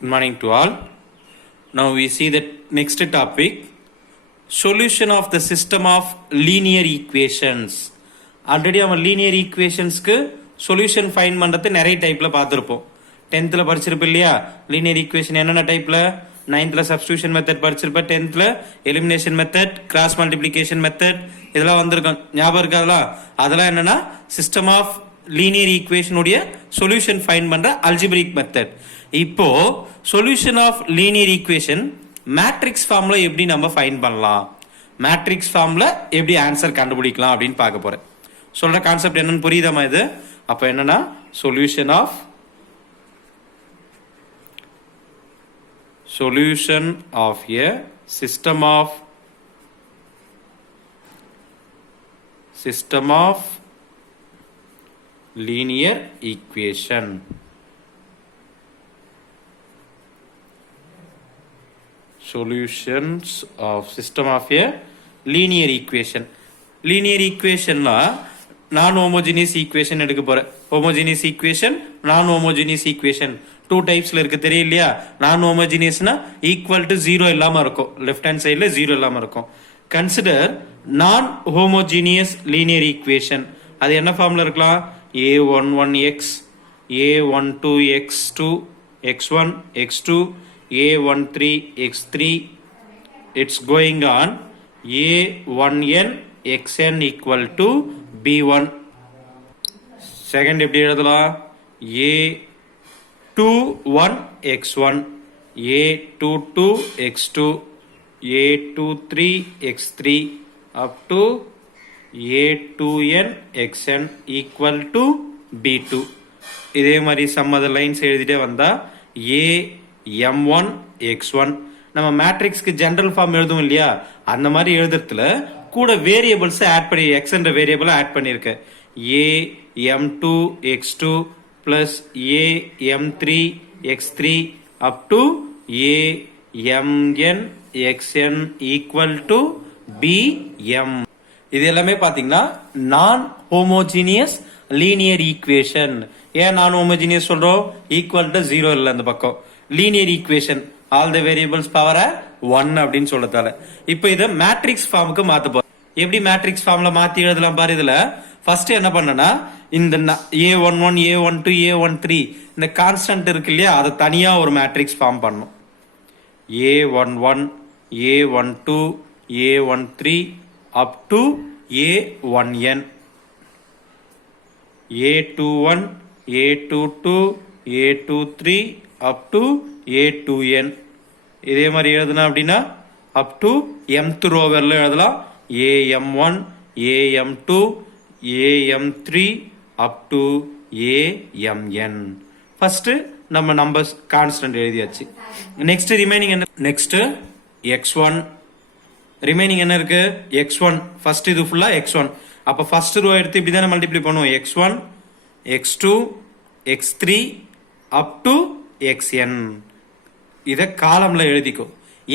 Good morning to all. Now we see the next topic, solution of the system of linear equations. Already our linear equations க்கு solution find பண்றது நிறைய டைப்ல பார்த்திருப்போம். 10th ல படிச்சிருப்போம் இல்லையா? linear equation என்னென்ன டைப்ல? 9th ல substitution method படிச்சிருப்போம், 10th ல elimination method, cross multiplication method இதெல்லாம் வந்திருக்கும். ஞாபகம் இருக்காதா? அதெல்லாம் என்னன்னா system of linear equation உடைய solution find பண்ற algebraic method. இப்போ solution of linear equation matrix ஃபார்ம்ல எப்படி நம்ம ஃபைண்ட் பண்ணலாம், மேட்ரிக்ஸ் ஃபார்ம்ல எப்படி ஆன்சர் கண்டுபிடிக்கலாம் அப்படின்னு பார்க்க போறேன். சொல்ற கான்செப்ட் என்னன்னு புரியுதாமா இது? அப்ப என்னன்னா solution of a system of linear equation. Solutions of system of a linear equation. Linear equation non homogeneous equation எடுக்க போறேன். homogeneous equation, non homogeneous equation two types ல இருக்கு தெரியலையா? non homogeneous னா equal to 0 இல்லாம இருக்கும், left hand side ல 0 இல்லாம இருக்கும். Consider non homogeneous linear equation. அது என்ன ஃபார்ம்ல இருக்கலாம்? a11x a12x2 x1 x2 a13 x3 it's going on a1n xn equal to b1. second எப்படி எழுதலாம்? a21 x1 a22 x2 a23 x3 up to a2n xn equal to b2. இதே மாதிரி some other lines எழுதிட்டே வந்தா a m1 x1 நம்ம மேட்ரிக்ஸ்க்கு general form எழுதுவோம் இல்லையா? அந்த மாதிரி எழுதுறதுல கூட வேரியபிள்ஸ் ஆட் பண்ணி x என்ற வேரியபிள் ஆட் பண்ணிருக்கேன். a m2 x2 plus a m3 x3 up to a mn xn equal to bm. இது எல்லாமே பாத்தீங்கன்னா நான் ஹோமோஜீனியஸ் லீனியர் ஈக்குவேஷன். ஏன் நான் ஹோமோஜீனியஸ் சொல்றோம்? ஈக்குவல் டு 0 இல்ல அந்த பக்கம். Linear equation all the variables power 1 அப்படின்னு சொல்லதால இப்போ இத மேட்ரிக்ஸ் ஃபார்முக்கு மாத்த போறோம். எப்படி மேட்ரிக்ஸ் ஃபார்ம்ல மாத்தி எழுதலாம் பாரு. இதுல ஃபர்ஸ்ட் என்ன பண்ணனா இந்த a11 a12 a13 இந்த கான்ஸ்டன்ட் இருக்கு இல்லையா, அதை தனியா ஒரு மேட்ரிக்ஸ் ஃபார்ம் பண்ணனும். a11 a12 a13 up to a1n a21 a22 a23 up to a2n. இதே மாதிரி எழுதுனா அப்படின்னா up to mth row வரல எழுதலாம். am1 am2 am3 up to amn. First நம்ம நம்பர்ஸ் கான்ஸ்டன்ட் எழுதியாச்சு. நெக்ஸ்ட் ரிமைனிங் என்ன? நெக்ஸ்ட் x1 ரிமைனிங் என்ன இருக்கு? x1 ஃபர்ஸ்ட் இது ஃபுல்லா x1. அப்ப ஃபர்ஸ்ட் ரோ எடுத்து இப்படி தான மல்டிப்ளை பண்ணுவோம். x1 x2 x3 up to xn. இத காலம்ல எழுதிக்கோ.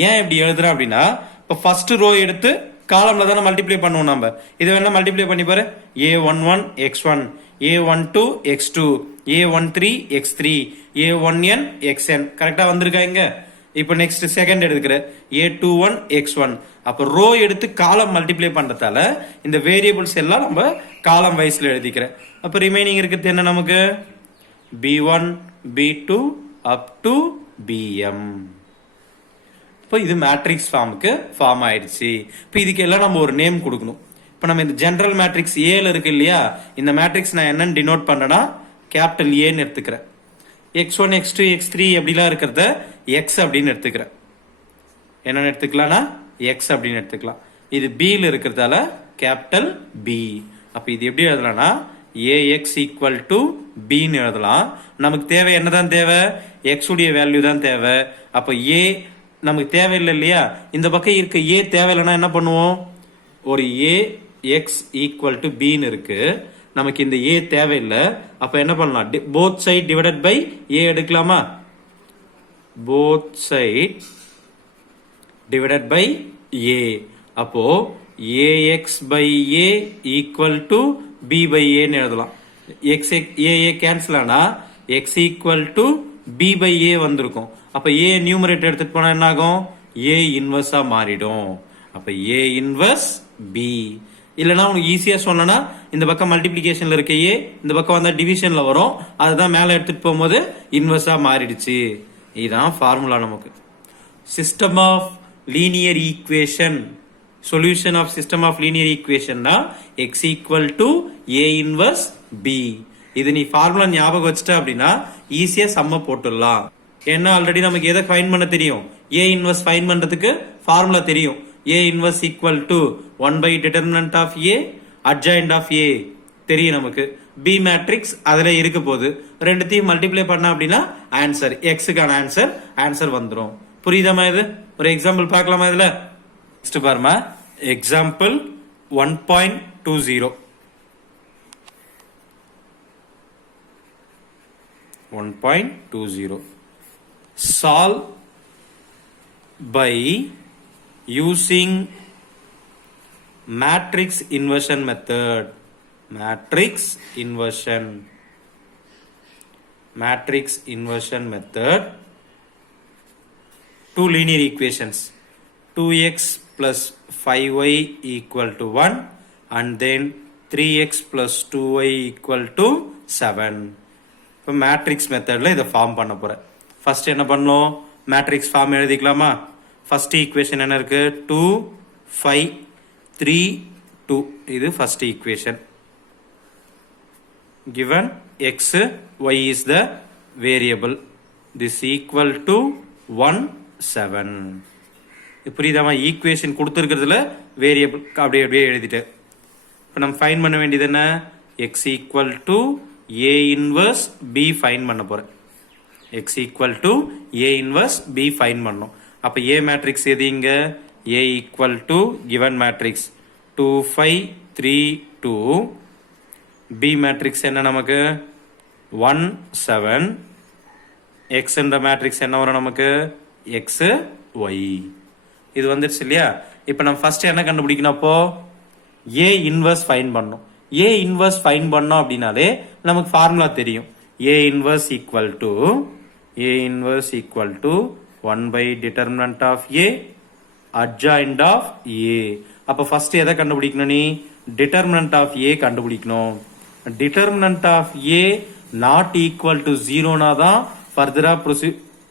ஏன் இப்படி எழுதுறேன் அப்படின்னா இப்ப ஃபர்ஸ்ட் ரோ எடுத்து காலம்ல தான மல்டிப்ளை பண்ணுவோம் நம்ம. இத வேணா மல்டிப்ளை பண்ணி பாரு. a11 x1 a12 x2 a13 x3 a1n xn கரெக்ட்டா வந்திருக்கா இங்க? இப்போ நெக்ஸ்ட் செகண்ட் எடுத்துக்கிற a21 x1. அப்ப ரோ எடுத்து காலம் மல்டிப்ளை பண்றதால இந்த வேரியபிள்ஸ் எல்லாம் நம்ம காலம் வைஸ்ல எழுதிக்கிறேன். அப்ப ரிமைனிங் இருக்குது என்ன நமக்கு? b1 b2 up to bm. இப்போ இது மேட்ரிக்ஸ் ஃபார்முக்கு ஃபார்ம் ஆயிடுச்சு. இப்போ இதுக்கு எல்லாம் நம்ம ஒரு நேம் கொடுக்கணும். இப்போ நம்ம இந்த ஜெனரல் மேட்ரிக்ஸ் ஏல இருக்கு இல்லையா, இந்த மேட்ரிக்ஸ் நான் என்னன்னு டினோட் பண்றேன்னா கேபிட்டல் ஏன்னு எடுத்துக்கிறேன். x1 x2 x3 அப்படிலாம் இருக்கிறத x அப்படின்னு எடுத்துக்கிறேன். என்னன்னு எடுத்துக்கலாம்னா x அப்படின்னு எடுத்துக்கலாம். இது b ல இருக்கிறதால கேபிட்டல் b. அப்ப இது எப்படி எழுதலாம்னா ax equal to b ன்னு எழுதலாம். நமக்கு தேவை என்னதான் தேவை? x உடைய வேல்யூ தான் தேவை. அப்ப a நமக்கு தேவையில்லை இல்லையா? இந்த பக்கம் இருக்க a தேவையில்லைன்னா என்ன பண்ணுவோம்? ஒரு a x equal to b ன்னு இருக்கு, நமக்கு இந்த a தேவையில்லை. அப்ப என்ன பண்ணலாம்? both side divided by a எடுக்கலாமா? both side divided by a. அப்போ ax by a equal to b by a ன்னு எழுதலாம். x a கேன்சல் ஆனா x equal to b by a வந்திருக்கும். அப்ப ஏ நியூமரேட்டர் எடுத்துட்டு போனா என்ன ஆகும் ஏ இன்வர்ஸா மாறிடும் அப்ப ஏ இன்வர்ஸ் பி இல்லனா உனக்கு ஈஸியா சொன்னா இந்த பக்கம் மல்டிப்ளிகேஷன்ல இருக்க ஏ இந்த பக்கம் வந்தா டிவிஷன்ல வரும் அதுதான் மேல எடுத்துட்டு போகும்போது இன்வர்ஸா மாறிடுச்சு இதுதான் ஃபார்முலா நமக்கு system of linear equation solution of system of linear equation na x equal to a inverse b இது நீ ஃபார்முலா ஞாபகம் வச்சிட்ட அப்படினா ஈஸியா சம்ம போட்டுடலாம் ஏன்னா ஆல்ரெடி நமக்கு எதை ஃபைண்ட் பண்ண தெரியும் a இன்வர்ஸ் ஃபைண்ட் பண்றதுக்கு ஃபார்முலா தெரியும் a inverse equal to 1 by determinant of a adjoint of a தெரியும் நமக்கு b மேட்ரிக்ஸ் அதுல இருக்க போகுது ரெண்டுத்தையும் மல்டிப்ளை பண்ணா அப்படினா ஆன்சர் x க்கான ஆன்சர் வந்துரும் புரியுதாமா இது ஒரு எக்ஸாம்பிள் பார்க்கலாமா இதுல நெக்ஸ்ட் பாருமா example 1.20 1.20 solve by using matrix inversion method matrix inversion method two linear equations 2x plus 5y equal to 1 and then 3x plus 2y equal to 7 இப்போ மேட்ரிக்ஸ் மெத்தட்ல இதை ஃபார்ம் பண்ண போறேன் ஃபர்ஸ்ட் என்ன பண்ணோம் மேட்ரிக்ஸ் ஃபார்ம் எழுதிக்கலாமா ஃபர்ஸ்ட் ஈக்குவேஷன் என்ன இருக்கு 2 5 3 2 இது first equation given x y is the variable this equal to 1 7 புரியுதாமா equation கொடுத்திருக்கிறதுல variable அப்படியே எழுதிட்டு இப்போ நம்ம ஃபைண்ட் பண்ண வேண்டியது என்ன x equal to a inverse b find பண்ண போறேன் x equal to a inverse b find பண்ணனும் அப்ப a மேட்ரிக்ஸ் எது இங்க a equal to given matrix 2 5 3 2 b matrix என்ன நமக்கு 1 7 x என்ற மேட்ரிக்ஸ் என்ன வரும் நமக்கு x y இது வந்துருச்சு இல்லையா இப்போ நம்ம ஃபர்ஸ்ட் என்ன கண்டுபிடிக்கணும் அப்போ a இன்வர்ஸ் ஃபைண்ட் பண்ணனும் a இன்வர்ஸ் ஃபைண்ட் பண்ணோம் அப்படினாலே நமக்கு ஃபார்முலா தெரியும் a inverse equal to 1 by determinant of a adjoint of a அப்ப ஃபர்ஸ்ட் எதை கண்டுபிடிக்கணும் நீ determinant of a கண்டுபிடிக்கணும் determinant of a not equal to 0 னா தான் ஃபர்தரா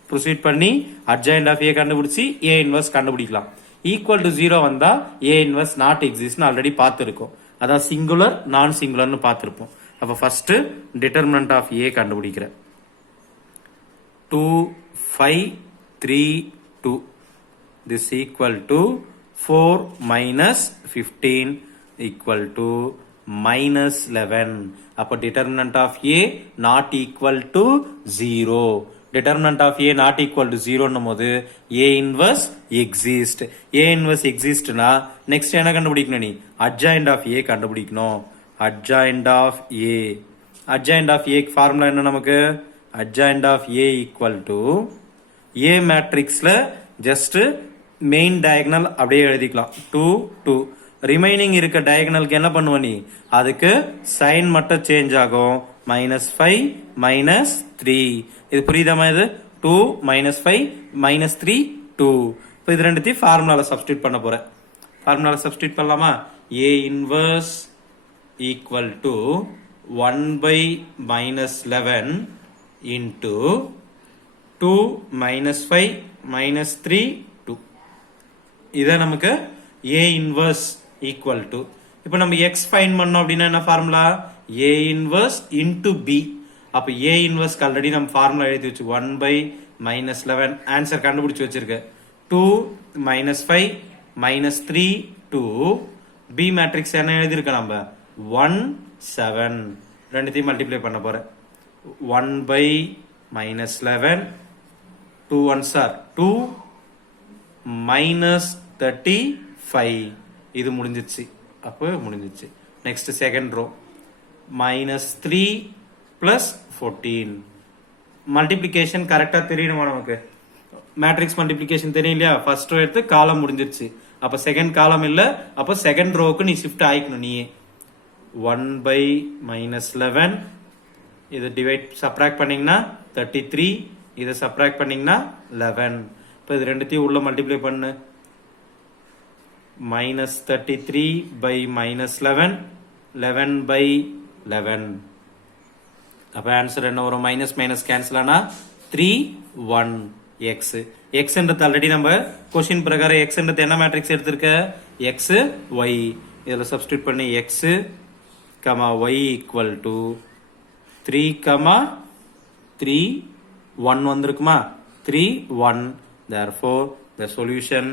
ப்ரோசீட் பண்ணி adjoint of a கண்டுபிடிச்சி a இன்வர்ஸ் கண்டுபிடிக்கலாம் ஈக்குவல் டு 0 வந்தா a இன்வர்ஸ் நாட் எக்ஸிஸ்ட்னு ஆல்ரெடி பார்த்திருக்கோம் அதான் சிங்குலர் நான் சிங்குலர்னு பார்த்திருப்போம் அப்ப ஃபர்ஸ்ட் டிட்டர்மினன்ட் ஆஃப் a கண்டுபிடிக்கிறேன் 2 5 3 2 this equal to 4 minus 15 equal to minus 11 அப்ப determinant of a not equal to 0 determinant of a not equal to 0 னும்போது a inverse exist a inverse exist னா next என்ன கண்டுபிடிக்கணும் நீ adjoint of a கண்டுபிடிக்கணும் adjoint of a formula என்ன நமக்கு adjoint of a equal to a மேட்ரிக்ஸ்ல just main diagonal அப்படியே எழுதிக்கலாம் 2 2 ரிமைனிங் இருக்க டயகனலுக்கு என்ன பண்ணுவ நீ அதுக்கு சைன் மட்டும் சேஞ்ச் ஆகும் -5 -3 இது புரியுதாமா இது 2 -5 -3 2 இப்போ இது ரெண்டுத்தையும் ஃபார்முலால சப்ஸ்டிட்யூட் பண்ண போறேன் ஃபார்முலால சப்ஸ்டிட்யூட் பண்ணலாமா a inverse equal to 1 by -11 into 2 -5 -3 2 இத நமக்கு a இன்வர்ஸ் ஈக்குவல் டு இப்போ நம்ம x ஃபைண்ட் பண்ணோம் அப்படினா என்ன formula a inverse into b அப்ப a இன்வர்ஸ் ஆல்ரெடி நம்ம ஃபார்முலா எழுதி வச்சு 1 by -11 ஆன்சர் கண்டுபிடிச்சு வச்சிருக்க 2 -5 -3 2 b மேட்ரிக்ஸ் என்ன எழுதி இருக்க நம்ம 1 7 ரெண்டுத்தையும் மல்டிப்ளை பண்ண போறேன் 1 by -11 2 1s are 2 -35 இது முடிஞ்சிச்சு அப்ப முடிஞ்சிச்சு next second row -3 plus 14 multiplication கரெக்டா தெரியணுமா நமக்கு மேட்ரிக்ஸ் மல்டிப்ளிகேஷன் தெரியும் இல்லையா ஃபர்ஸ்ட் ரோ எடுத்து காலம் முடிஞ்சிருச்சு அப்ப செகண்ட் காலம் இல்ல அப்ப செகண்ட் ரோக்கு நீ ஷிஃப்ட் ஆயிக்கணும் நீ 1 by -11 இது டிவைட் சப்ட்ராக்ட் பண்ணீங்கன்னா 33 இதை சப்ராக்ட் பண்ணீங்கன்னா 11. இப்போ இது ரெண்டுத்தையும் உள்ள மல்டிப்ளை பண்ணு. -33 by -11, 11 by 11. அப்ப ஆன்சர் என்ன வரும்? மைனஸ் மைனஸ் கேன்சல் ஆனா 3 1 x. எக்ஸ்ன்றது ஆல்ரெடி நம்ம கொஸ்டின் பிரகாரம் எக்ஸ்ன்றது என்ன மேட்ரிக்ஸ் எடுத்திருக்க? X y. இதுல சப்ஸ்டியூட் பண்ணி x comma y equal to 3 3 1 வந்திருக்குமா? 3 1. therefore the solution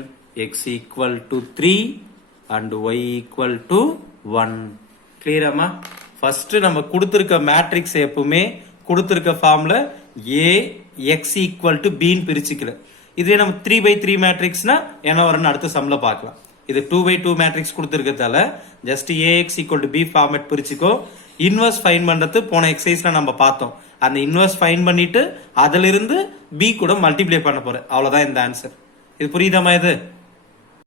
x equal to 3 and y equal to 1. clear அம்மா? ஃபர்ஸ்ட் நம்ம கொடுத்திருக்க மேட்ரிக்ஸ் எப்பவுமே கொடுத்திருக்க ஃபார்ம்ல a x equal to b ன்னு பிரிச்சுக்கல. இதே நம்ம 3/3 மேட்ரிக்ஸ்னா என்ன வரும்னு அடுத்த சம்ல பார்க்கலாம். இது 2/2 மேட்ரிக்ஸ் கொடுத்திருக்கிறதால ஜஸ்ட் ax equal to b format பிரிச்சுக்கோ. இன்வெர்ஸ் ஃபைண்ட் பண்றது போன எக்ஸசைஸ்ல நம்ம பார்த்தோம். அந்த இன்வெர்ஸ் ஃபைண்ட் பண்ணிட்டு அதிலிருந்து b கூட மல்டிப்ளை பண்ண போறேன். அவ்வளவுதான் இந்த ஆன்சர். இது புரியுதாமா? இது